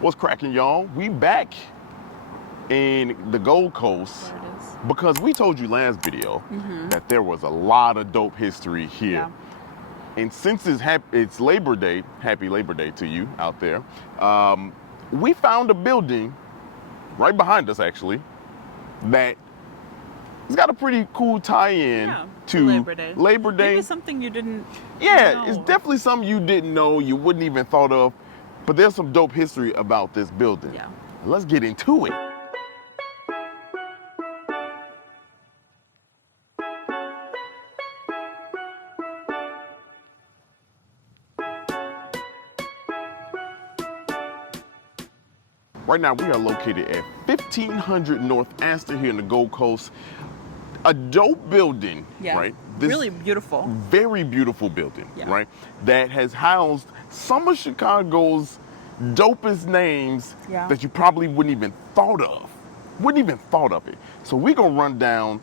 What's cracking, y'all? We back in the Gold Coast There it is. because we told you last video that there was a lot of dope history here. Yeah. And since it's Labor Day, happy Labor Day to you out there, we found a building right behind us, actually, that it's got a pretty cool tie-in to Labor Day. Maybe something you didn't know. It's definitely something you didn't know, you wouldn't even thought of, but there's some dope history about this building. Yeah. Let's get into it. Right now, we are located at 1500 North Astor here in the Gold Coast. A dope building, right? This really beautiful. Very beautiful building, right? That has housed some of Chicago's dopest names that you probably wouldn't even thought of. Wouldn't even thought of it. So we're gonna run down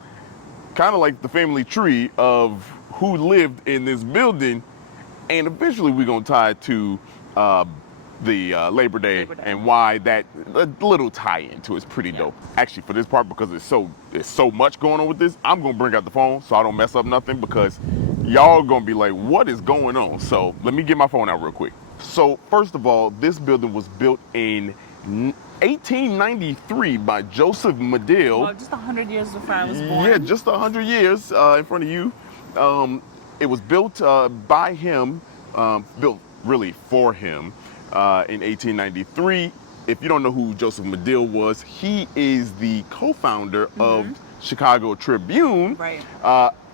kind of like the family tree of who lived in this building, and eventually we're gonna tie it to the Labor Day and why that little tie-in to it's pretty dope. Actually, for this part, because it's so much going on with this, I'm gonna bring out the phone so I don't mess up nothing, because y'all gonna be like, what is going on? So let me get my phone out real quick. So first of all, this building was built in 1893 by Joseph Medill. Well, just 100 years before I was born. Yeah, just 100 years in front of you. It was built by him, built really for him. In 1893. If you don't know who Joseph Medill was, he is the co-founder of Chicago Tribune. Right.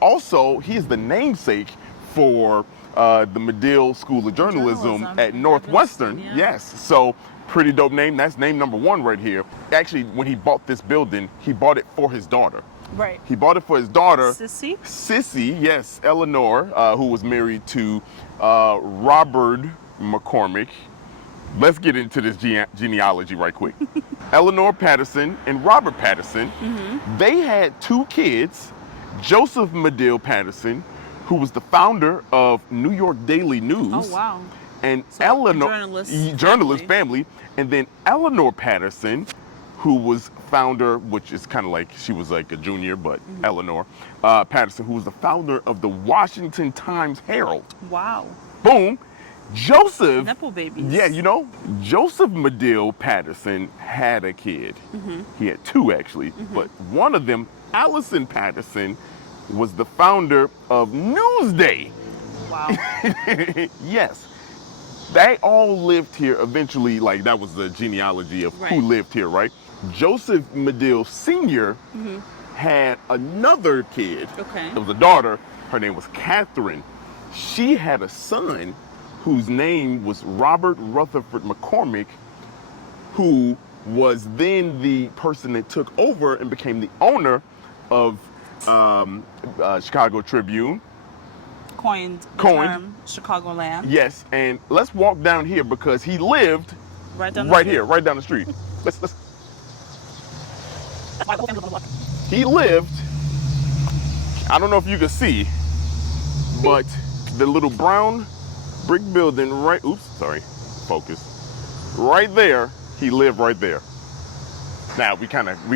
Also, he is the namesake for the Medill School of Journalism at Northwestern. Yes, so pretty dope name. That's name number one right here. Actually, when he bought this building, he bought it for his daughter. Right. He bought it for his daughter. Sissy? Sissy, yes, Eleanor, who was married to Robert McCormick. Let's get into this genealogy right quick. Eleanor Patterson and Robert Patterson, they had two kids, Joseph Medill Patterson, who was the founder of New York Daily News. Oh, wow. And So Eleanor, journalist family. And then Eleanor Patterson, who was founder, which is kind of like, she was like a junior, but Eleanor Patterson, who was the founder of the Washington Times Herald. Wow. Boom. Joseph, Nepo babies. yeah, you know, Joseph Medill Patterson had a kid. He had two, actually, but one of them, Allison Patterson, was the founder of Newsday. Wow. Yes. They all lived here eventually, like that was the genealogy of who lived here, right? Joseph Medill Sr. had another kid. Okay. It was a daughter. Her name was Catherine. She had a son whose name was Robert Rutherford McCormick, who was then the person that took over and became the owner of Chicago Tribune. Coined the term Chicagoland. Yes, and let's walk down here because he lived right down the street. Let's. He lived, I don't know if you can see, but the little brown brick building right there, he lived right there. Now we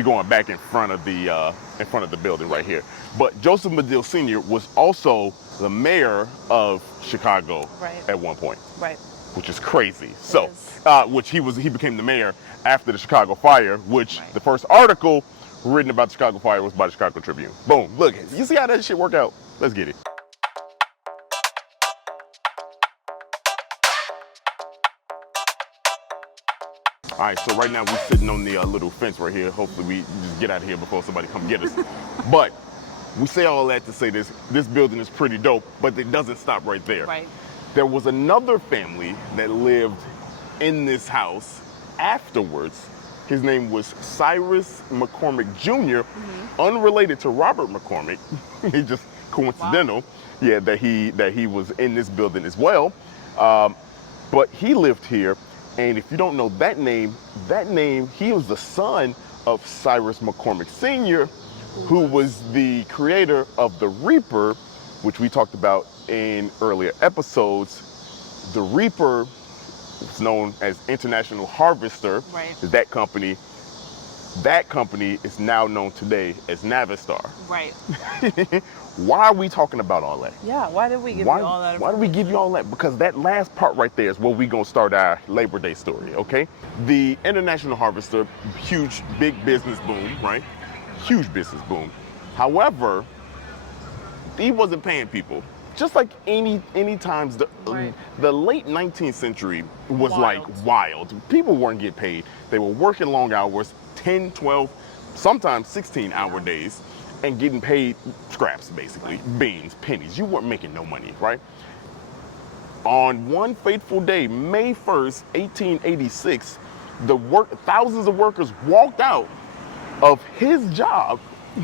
going back in front of the building right here. But Joseph Medill Sr. was also the mayor of Chicago at one point. Right. Which is crazy. So, he became the mayor after the Chicago fire, which the first article written about the Chicago fire was by the Chicago Tribune. Boom, look, you see how that shit worked out? Let's get it. All right, so right now we're sitting on the little fence right here. Hopefully we just get out of here before somebody come get us. But we say all that to say this building is pretty dope, but it doesn't stop right there. Right. There was another family that lived in this house afterwards. His name was Cyrus McCormick Jr., unrelated to Robert McCormick. He just coincidental, that he was in this building as well. But he lived here. And if you don't know that name, he was the son of Cyrus McCormick Sr., who was the creator of the Reaper, which we talked about in earlier episodes. The Reaper It's known as International Harvester. Right. That company is now known today as Navistar. Right. Why are we talking about all that? Yeah, why did we give you all that? Why do we give you all that? Because that last part right there is where we're going to start our Labor Day story, okay? The International Harvester, huge, big business boom, right? Huge business boom. However, he wasn't paying people. Just like any times, the late 19th century was like wild. People weren't getting paid. They were working long hours, 10, 12, sometimes 16-hour days, and getting paid scraps, basically, beans, pennies. You weren't making no money, right? On one fateful day, May 1st, 1886, thousands of workers walked out of his job.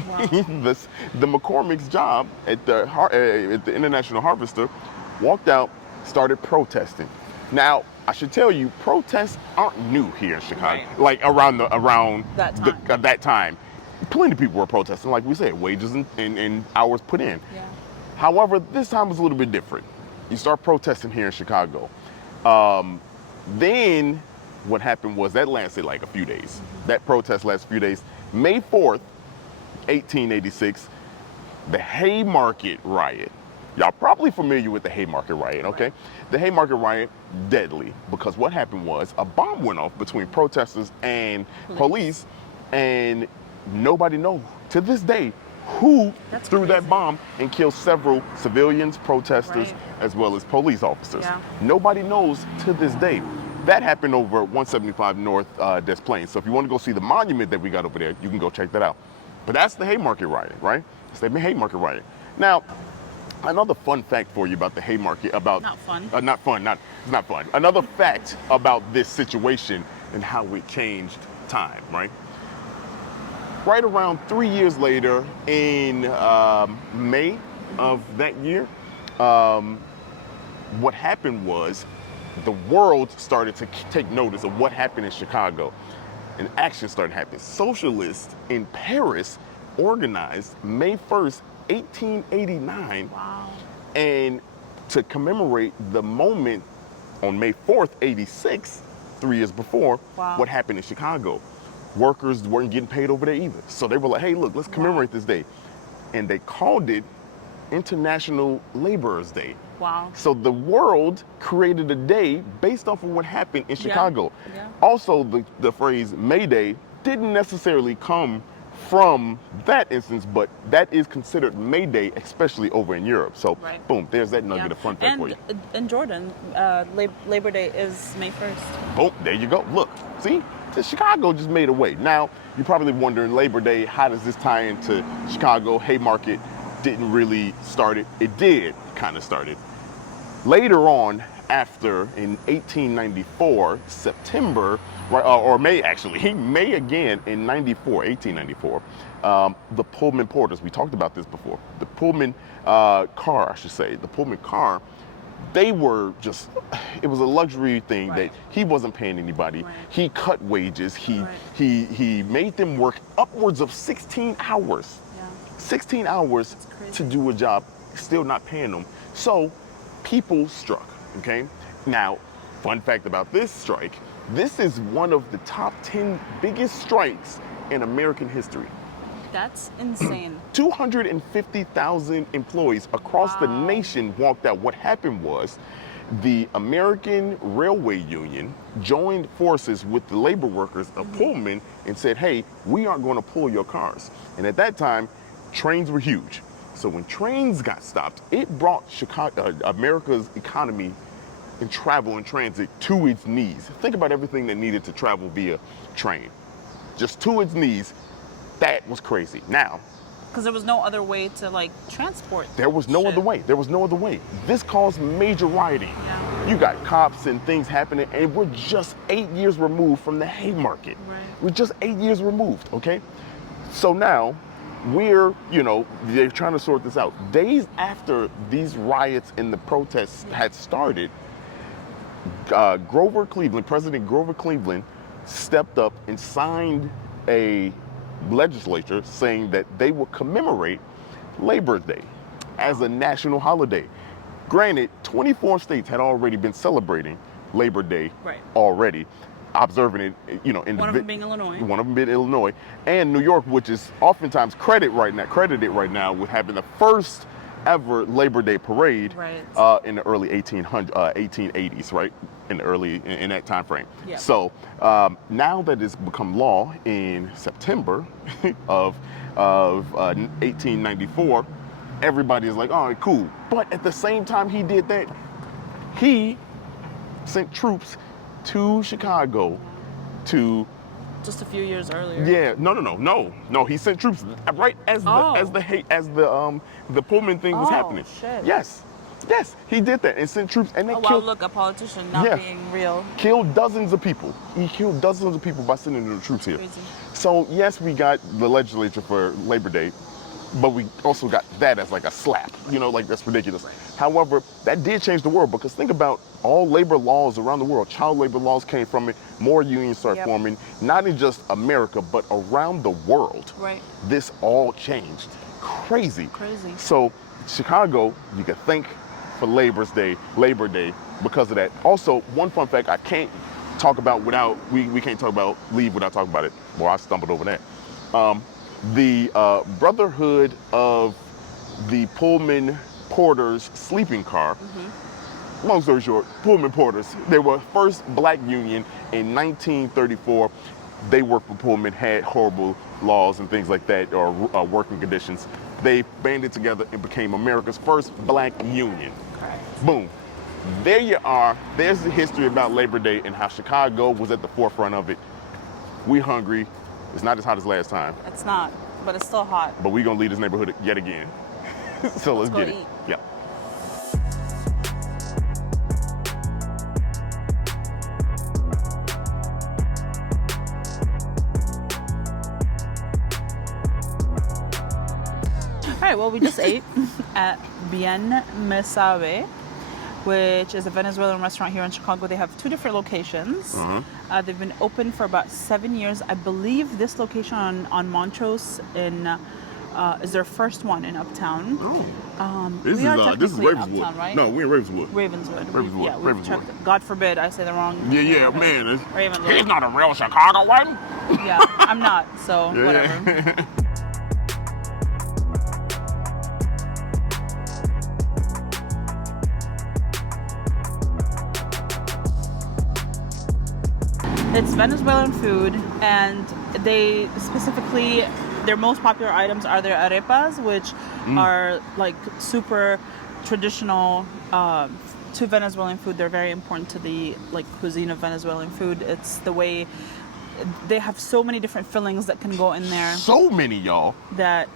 Wow. the McCormick's job at the International Harvester, walked out, started protesting. Now, I should tell you, protests aren't new here in Chicago. Right. Like around that time, plenty of people were protesting. Like we said, wages and hours put in. Yeah. However, this time was a little bit different. You start protesting here in Chicago. Then what happened was that lasted like a few days. Mm-hmm. That protest lasted a few days. May 4th, 1886, the Haymarket riot. Y'all probably familiar with the Haymarket riot, okay? The Haymarket riot, deadly, because what happened was a bomb went off between protesters and police, and nobody knows to this day who threw that bomb and killed several civilians, protesters, as well as police officers. Yeah. Nobody knows to this day. That happened over 175 North Des Plaines. So if you want to go see the monument that we got over there, you can go check that out. But that's the Haymarket riot, right? It's the Haymarket riot. Now, another fun fact for you about the Haymarket, about... Not fun. It's not fun. Another fact about this situation and how it changed time, right? Right around 3 years later, in May of that year, what happened was the world started to take notice of what happened in Chicago. And action started happening. Socialists in Paris organized May 1st, 1889. Wow. And to commemorate the moment on May 4th, 86, 3 years before, what happened in Chicago. Workers weren't getting paid over there either. So they were like, hey, look, let's commemorate this day. And they called it International Laborers' Day. Wow. So the world created a day based off of what happened in Chicago. Yeah. Also, the phrase May Day didn't necessarily come from that instance, but that is considered May Day, especially over in Europe. So, boom, there's that nugget of fun fact for you. In Jordan, Labor Day is May 1st. Boom, there you go. Look, see? Chicago just made a way. Now, you're probably wondering, Labor Day, how does this tie into Chicago? Haymarket didn't really start it. It did kind of start it. Later on, after, in 1894, September, or May actually, May again in 1894, the Pullman porters, we talked about this before, the Pullman car, I should say, the Pullman car, they were just, it was a luxury thing that he wasn't paying anybody. He cut wages. He made them work upwards of 16 hours. Yeah. 16 hours to do a job, still not paying them. So people struck, okay? Now, fun fact about this strike, this is one of the top 10 biggest strikes in American history. That's insane. 250,000 employees across the nation walked out. What happened was the American Railway Union joined forces with the labor workers of Pullman and said, hey, we aren't going to pull your cars. And at that time, trains were huge. So when trains got stopped, it brought America's economy and travel and transit to its knees. Think about everything that needed to travel via train. Just to its knees. That was crazy. Now, because there was no other way to transport. There was no other way. There was no other way. This caused major rioting. Yeah. You got cops and things happening, and we're just 8 years removed from the Haymarket. Right. We're just 8 years removed, okay? So now, they're trying to sort this out. Days after these riots and the protests had started, President Grover Cleveland stepped up and signed a legislature saying that they will commemorate Labor Day as a national holiday. Granted, 24 states had already been celebrating Labor Day Right. already, observing it, you know, One of them being Illinois. One of them being Illinois, and New York, which is oftentimes credited right now with having the first ever Labor Day parade in the early 1880s, right? In that time frame. Yep. So now that it's become law in September of 1894, everybody is like, all right, cool. But at the same time he did that, he sent troops to Chicago to just a few years earlier. Yeah, no. He sent troops right as the Pullman thing was happening. Shit. Yes, he did that and sent troops, and they killed. Wow, look, a politician not being real. Killed dozens of people. He killed dozens of people by sending the troops here. Crazy. So yes, we got the legislature for Labor Day, but we also got that as like a slap. You know, like that's ridiculous. However, that did change the world, because think about all labor laws around the world. Child labor laws came from it. More unions started forming, not in just America, but around the world. Right. This all changed. Crazy. Crazy. So Chicago, you could thank for Labor Day, because of that. Also, one fun fact I can't talk about without, we can't talk about leave without talking about it. Well, I stumbled over that. The Brotherhood of the Pullman Porters sleeping car. Long story short, Pullman Porters, they were first black union in 1934. They worked for Pullman, had horrible laws and things like that, or working conditions. They banded together and became America's first black union. Correct. Boom. There you are. There's the history about Labor Day and how Chicago was at the forefront of it. We hungry. It's not as hot as last time. It's not, but it's still hot. But we're going to leave this neighborhood yet again. So let's get it. Eat. Yeah. All right, well, we just ate at BienMeSabe, which is a Venezuelan restaurant here in Chicago. They have two different locations. They've been open for about 7 years. I believe this location on Montrose is their first one in Uptown. This is Ravenswood, Uptown, right? No, we're in Ravenswood. Ravenswood. God forbid I say the wrong. Yeah, man. Ravenswood. He's not a real Chicagoan. Yeah, I'm not. So whatever. It's Venezuelan food, and they specifically, their most popular items are their arepas, which are like super traditional to Venezuelan food. They're very important to the cuisine of Venezuelan food. It's the way they have so many different fillings that can go in there. So many, y'all. That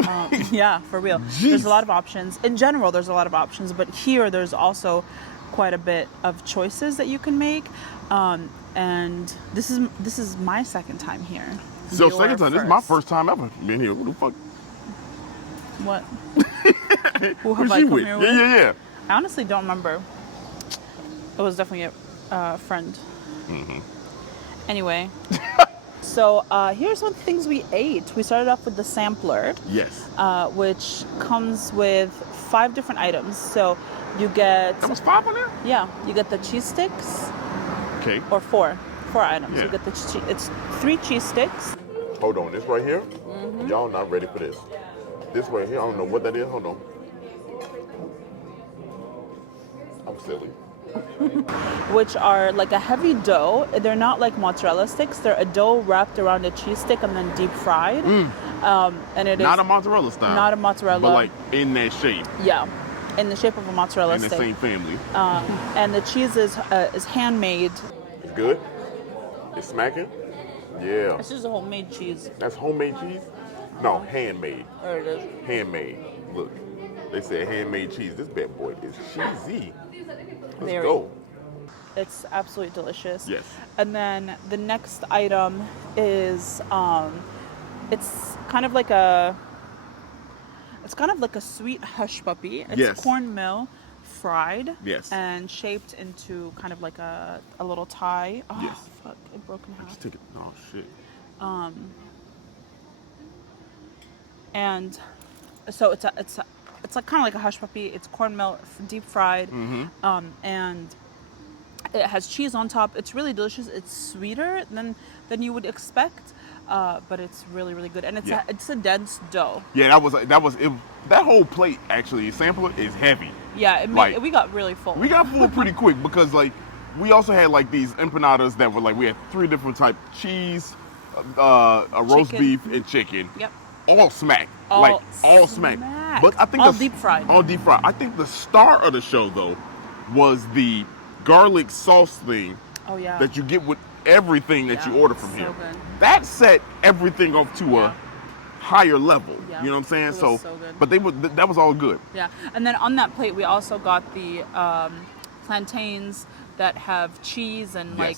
yeah, for real. Jeez. There's a lot of options. In general, there's a lot of options, but here there's also quite a bit of choices that you can make. And this is my second time here. So second time. This is my first time ever being here. What the fuck? What? Who have I come here with? Yeah. I honestly don't remember. It was definitely a friend. Anyway, so here's some things we ate. We started off with the sampler. Yes. Which comes with 5 different items. So you get. That was 5 on there? Yeah, you get the cheese sticks. Okay. Or 4 items. Yeah. You get it's 3 cheese sticks. Hold on, this right here. Y'all not ready for this. This right here, I don't know what that is. Hold on. I'm silly. Which are like a heavy dough. They're not like mozzarella sticks. They're a dough wrapped around a cheese stick and then deep fried. And it is not a mozzarella style. Not a mozzarella. But like in that shape. Yeah, in the shape of a mozzarella stick. In the same family. And the cheese is handmade. It's good. It's smacking. Yeah. This is a homemade cheese. That's homemade cheese? No, handmade. There it is. Handmade. Look, they said handmade cheese. This bad boy is cheesy. Let's Very. go. It's absolutely delicious. Yes. And then the next item is it's kind of like a sweet hush puppy. It's cornmeal fried. Yes. And shaped into kind of like a little tie. Oh, yes. Fuck, it broke in half. Just take it. Oh shit. And so it's like kind of like a hush puppy. It's cornmeal deep fried, and It has cheese on top. It's really delicious. It's sweeter than you would expect, but it's really, really good. And it's a dense dough. Yeah, that whole plate actually, sampler is heavy. Yeah, we got really full. We got full pretty quick because like we also had like these empanadas that were like, we had 3 different types: cheese, a roast beef, and chicken. Yep. All smack. All smack. But I think all deep fried. All deep fried. I think the star of the show though was the garlic sauce thing. Oh yeah. That you get with everything that you order from here. Good. That set everything off to a higher level. Yeah. You know what I'm saying? It was so good. But that was all good. Yeah. And then on that plate we also got the plantains that have cheese and like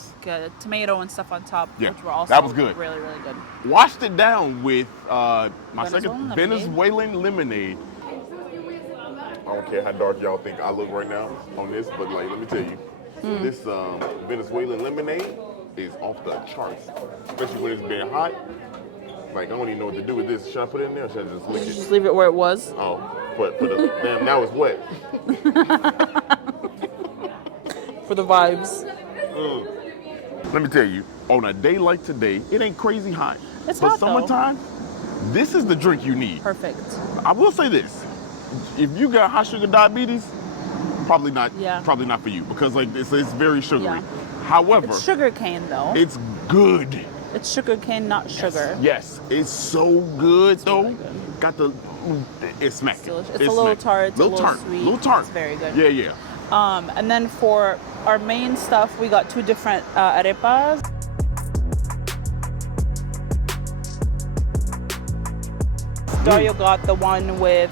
tomato and stuff on top, which were also that was good. Really, really good. Washed it down with my second Venezuelan lemonade. I don't care how dark y'all think I look right now on this, but like, let me tell you, this Venezuelan lemonade is off the charts, especially when it's been hot. Like, I don't even know what to do with this. Should I put it in there or should I just lick it? Just leave it where it was. Oh, but damn, now it's wet. For the vibes. Let me tell you, on a day like today, it ain't crazy hot. It's but hot, summertime, this is the drink you need. Perfect. I will say this: if you got high sugar diabetes, probably not. Yeah. Probably not for you because like it's very sugary. Yeah. However, It's sugar cane though. it's good. It's sugar cane, not sugar. Yes, it's so good though. Really good. Got the it's smacking. Delicious. It's a little tart, it's a little sweet. Little tart. It's very good. Yeah. And then for our main stuff, we got 2 different arepas. Dario got the one with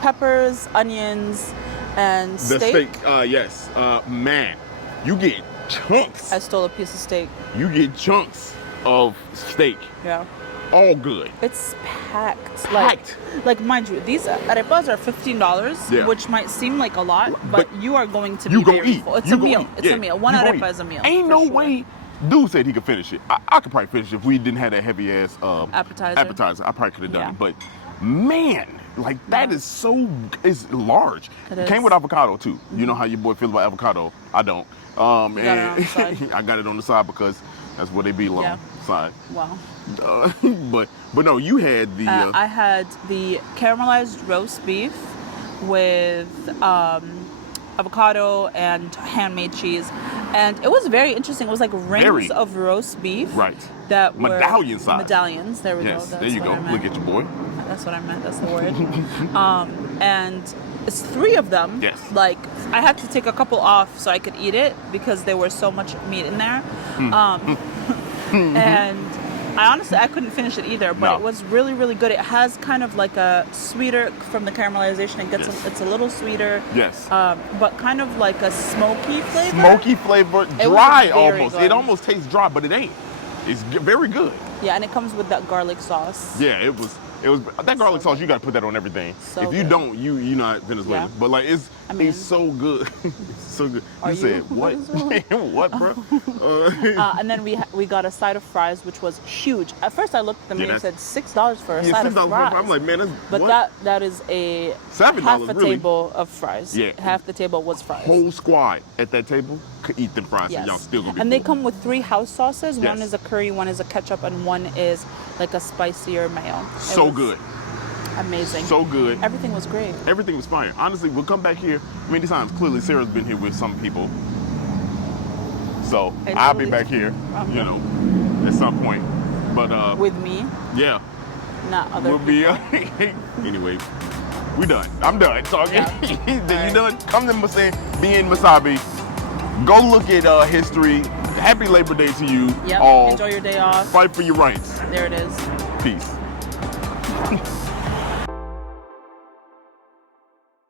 peppers, onions, and steak. The steak, yes. Man, you get chunks. I stole a piece of steak. You get chunks of steak. Yeah. All good. It's packed. Like mind you, these arepas are $15, which might seem like a lot, but you are going to be very full. It's a meal. It's a meal. One arepa is a meal. Ain't no way. Dude said he could finish it. I could probably finish it if we didn't have that heavy ass appetizer. I probably could have done it. But man, like that is so. It's large. It came with avocado too. You know how your boy feels about avocado. I don't. And I got it on the side because that's where they belong. Side. Wow. But no, you had the. I had the caramelized roast beef with avocado and handmade cheese, and it was very interesting. It was like rings of roast beef, that were medallion size. Medallions. There we go. That's there you go. Look at your boy. That's what I meant. That's the word. And it's 3 of them. Yes. Like I had to take a couple off so I could eat it because there was so much meat in there. And I couldn't finish it either, but it was really, really good. It has kind of like a sweeter from the caramelization. It's a little sweeter. Yes. But kind of like a smoky flavor. Smoky flavor, dry almost. Good. It almost tastes dry, but it ain't. It's very good. Yeah, and it comes with that garlic sauce. Yeah, it was that garlic sauce. You got to put that on everything. So if you don't, you're not Venezuelan. Yeah. But like it's so good. It's so good. You said what? What, bro? And then we got a side of fries, which was huge. At first, I looked at the menu and said $6 for a side of fries. I'm like, man, that's but that is a half a table of fries. Yeah, half the table was fries. Whole squad at that table could eat them fries, and y'all still gonna be. And they come with 3 house sauces. Yes. One is a curry, one is a ketchup, and one is like a spicier mayo. So good. Amazing. So good. Everything was great. Everything was fire. Honestly, we'll come back here many times. Clearly, Sarah's been here with some people. So I'll be back here, at some point. But with me? Yeah. Not other people. Anyway, we done. I'm done talking. Yeah. You done? Come to BienMeSabe. Go look at history. Happy Labor Day to you all. Enjoy your day off. Fight for your rights. There it is. Peace.